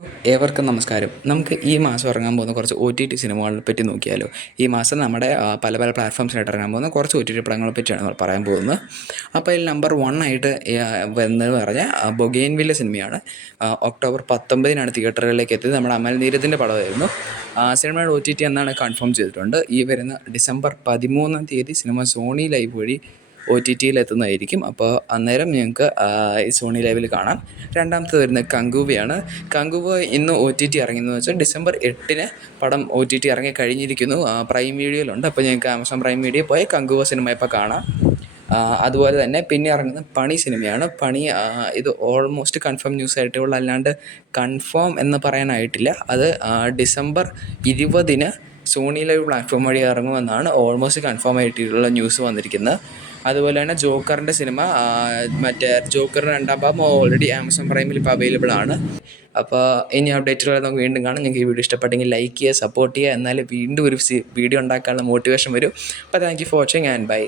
ഏവർക്കും നമസ്കാരം. നമുക്ക് ഈ മാസം ഇറങ്ങാൻ പോകുന്ന കുറച്ച് OTT സിനിമകളെ പറ്റി നോക്കിയാലോ? ഈ മാസം നമ്മുടെ പല പല പ്ലാറ്റ്ഫോംസിലായിട്ട് ഇറങ്ങാൻ പോകുന്ന കുറച്ച് OTT പടങ്ങളെ പറ്റിയാണ് നമ്മൾ പറയാൻ പോകുന്നത്. അപ്പോൾ ഇതിൽ നമ്പർ 1 ആയിട്ട് വരുന്നത് പറഞ്ഞാൽ ബൊഗെയിൻവില്ല സിനിമയാണ്. ഒക്ടോബർ 19 തിയേറ്ററുകളിലേക്ക് എത്തിയത്. നമ്മുടെ അമൽ നീരദിൻ്റെ പടമായിരുന്നു. സിനിമയുടെ OTT എന്നാണ് കൺഫേം ചെയ്തിട്ടുണ്ട്. ഈ വരുന്ന ഡിസംബർ 13 സിനിമ സോണി ലൈവ് വഴി OTTയിൽ എത്തുന്നതായിരിക്കും. അപ്പോൾ അന്നേരം നിങ്ങൾക്ക് ഈ സോണി ലൈവിൽ കാണാം. രണ്ടാമത്തെ വരുന്നത് കങ്കൂവയാണ്. കങ്കൂവ ഇന്ന് OTT ഇറങ്ങിയെന്ന് വെച്ചാൽ ഡിസംബർ 8 പടം OTT ഇറങ്ങി കഴിഞ്ഞിരിക്കുന്നു. പ്രൈം വീഡിയോയിലുണ്ട്. അപ്പോൾ നിങ്ങൾക്ക് ആമസോൺ പ്രൈം വീഡിയോ പോയി കങ്കൂവ സിനിമ ഇപ്പോൾ കാണാം. അതുപോലെ തന്നെ പിന്നെ ഇറങ്ങുന്നത് പണി സിനിമയാണ്. പണി ഇത് ഓൾമോസ്റ്റ് കൺഫേം ന്യൂസ് ആയിട്ടേ ഉള്ളൂ, അല്ലാണ്ട് കൺഫേം എന്ന് പറയാനായിട്ടില്ല. അത് ഡിസംബർ 20 സോണി ലൈവ് പ്ലാറ്റ്ഫോം വഴി ഇറങ്ങുമെന്നാണ് ഓൾമോസ്റ്റ് കൺഫേം ആയിട്ടുള്ള ന്യൂസ് വന്നിരിക്കുന്നത്. അതുപോലെ തന്നെ ജോക്കറിൻ്റെ സിനിമ, മറ്റേ ജോക്കറിൻ്റെ 2ാം ഭാഗം ഓൾറെഡി ആമസോൺ പ്രൈമിൽ ഇപ്പോൾ അവൈലബിൾ ആണ്. അപ്പോൾ ഇനി അപ്ഡേറ്റുകൾ നമുക്ക് വീണ്ടും കാണാം. നിങ്ങൾക്ക് ഈ വീഡിയോ ഇഷ്ടപ്പെട്ടെങ്കിൽ ലൈക്ക് ചെയ്യുക, സപ്പോർട്ട് ചെയ്യുക. എന്നാലും വീണ്ടും ഒരു വീഡിയോ ഉണ്ടാക്കാനുള്ള മോട്ടിവേഷൻ വരും. അപ്പോൾ thank you for watching and by.